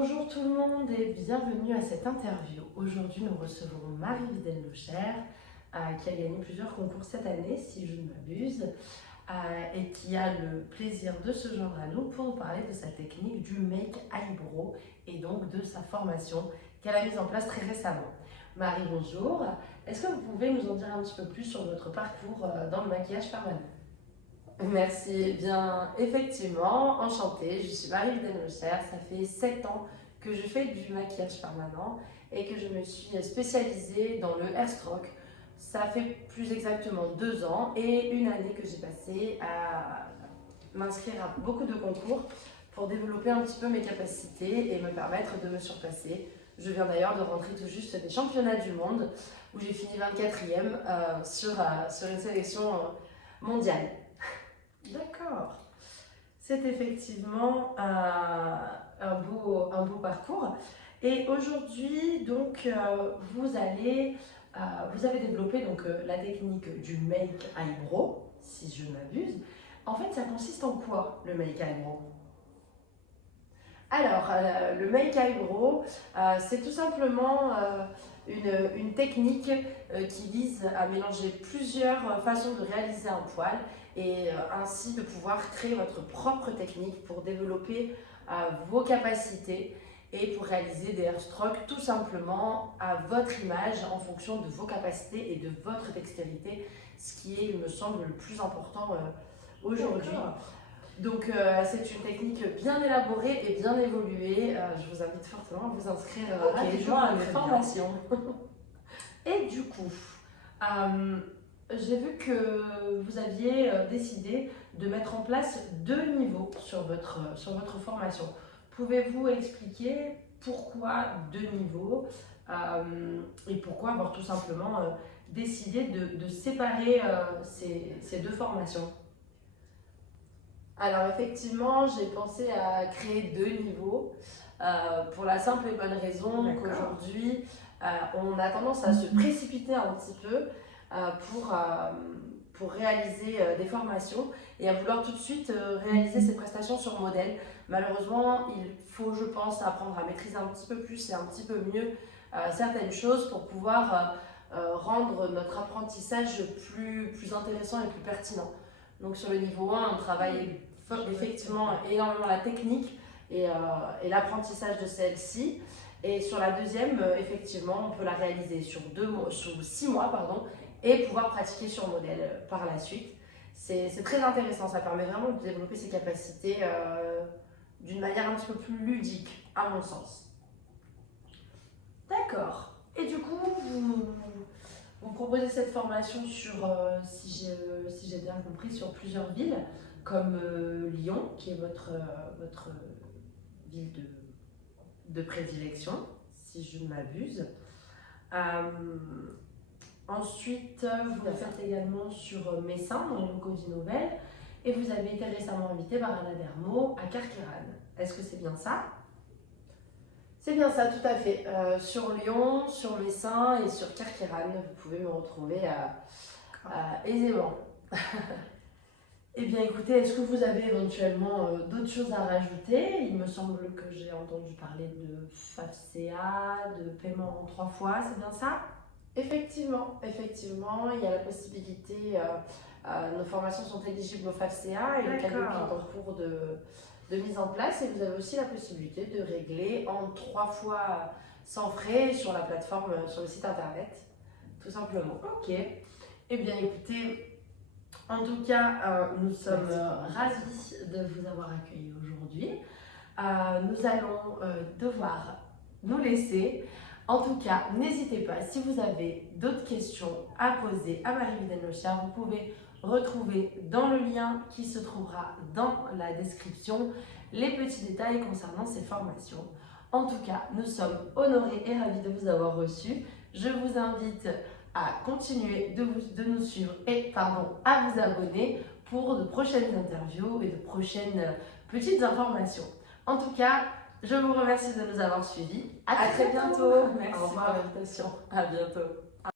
Bonjour tout le monde et bienvenue à cette interview. Aujourd'hui, nous recevons Marie-Vidène Locher, qui a gagné plusieurs concours cette année, si je ne m'abuse, et qui a le plaisir de se joindre à nous pour nous parler de sa technique du Make Eyebrow et donc de sa formation qu'elle a mise en place très récemment. Marie, bonjour. Est-ce que vous pouvez nous en dire un petit peu plus sur votre parcours dans le maquillage permanent? Merci, eh bien effectivement, enchantée, je suis Marie-Vidène Locher, ça fait 7 ans que je fais du maquillage permanent et que je me suis spécialisée dans le airstroke. Ça fait plus exactement 2 ans et une année que j'ai passé à m'inscrire à beaucoup de concours pour développer un petit peu mes capacités et me permettre de me surpasser. Je viens d'ailleurs de rentrer tout juste des championnats du monde où j'ai fini 24e sur une sélection mondiale. D'accord. C'est effectivement un beau parcours. Et aujourd'hui, donc, vous avez développé donc, la technique du Make Eyebrow, si je ne m'abuse. En fait, ça consiste en quoi, le Make Eyebrow? Alors, le Make Eyebrow, c'est tout simplement une technique qui vise à mélanger plusieurs façons de réaliser un poil et ainsi de pouvoir créer votre propre technique pour développer vos capacités et pour réaliser des airstrokes tout simplement à votre image en fonction de vos capacités et de votre dextérité, ce qui est, il me semble, le plus important aujourd'hui. Donc c'est une technique bien élaborée et bien évoluée. Je vous invite fortement à vous inscrire rapidement à mes formations. Et du coup, j'ai vu que vous aviez décidé de mettre en place 2 niveaux sur votre formation. Pouvez-vous expliquer pourquoi 2 niveaux et pourquoi avoir tout simplement décidé de séparer ces 2 formations? Alors effectivement, j'ai pensé à créer 2 niveaux pour la simple et bonne raison qu'aujourd'hui, on a tendance à se précipiter un petit peu pour réaliser des formations et à vouloir tout de suite réaliser ces prestations sur modèle. Malheureusement, il faut, je pense, apprendre à maîtriser un petit peu plus et un petit peu mieux certaines choses pour pouvoir rendre notre apprentissage plus intéressant et plus pertinent. Donc sur le niveau 1, on travaille effectivement énormément la technique et l'apprentissage de celle-ci. Et sur la deuxième, effectivement, on peut la réaliser sur 6 mois et pouvoir pratiquer sur modèle par la suite. C'est très intéressant, ça permet vraiment de développer ses capacités d'une manière un petit peu plus ludique, à mon sens. D'accord. Et du coup, vous proposez cette formation sur, si j'ai bien compris, sur plusieurs villes, comme Lyon, qui est votre ville de prédilection, si je ne m'abuse. Ensuite, vous le faites également sur Messin, dans le Codinovel, et vous avez été récemment invité par Anna Dermo à Carqueiranne. Est-ce que c'est bien ça? C'est bien ça, tout à fait. Sur Lyon, sur Messin et sur Carqueiranne, vous pouvez me retrouver aisément. Eh bien écoutez, est-ce que vous avez éventuellement d'autres choses à rajouter? Il me semble que j'ai entendu parler de FAFCA, de paiement en 3 fois, c'est bien ça? Effectivement, il y a la possibilité, nos formations sont éligibles au FAFCA et le calcul est en cours de mise en place et vous avez aussi la possibilité de régler en 3 fois sans frais sur la plateforme, sur le site internet, tout simplement. Ok, eh bien écoutez, en tout cas, nous sommes ravis de vous avoir accueillis aujourd'hui. Nous allons devoir nous laisser. En tout cas, n'hésitez pas, si vous avez d'autres questions à poser à Marie-Vidène Locher, vous pouvez retrouver dans le lien qui se trouvera dans la description les petits détails concernant ces formations. En tout cas, nous sommes honorés et ravis de vous avoir reçus. Je vous invite à continuer de nous suivre et à vous abonner pour de prochaines interviews et de prochaines petites informations. En tout cas, je vous remercie de nous avoir suivis. À très bientôt. Merci pour l'invitation. À bientôt.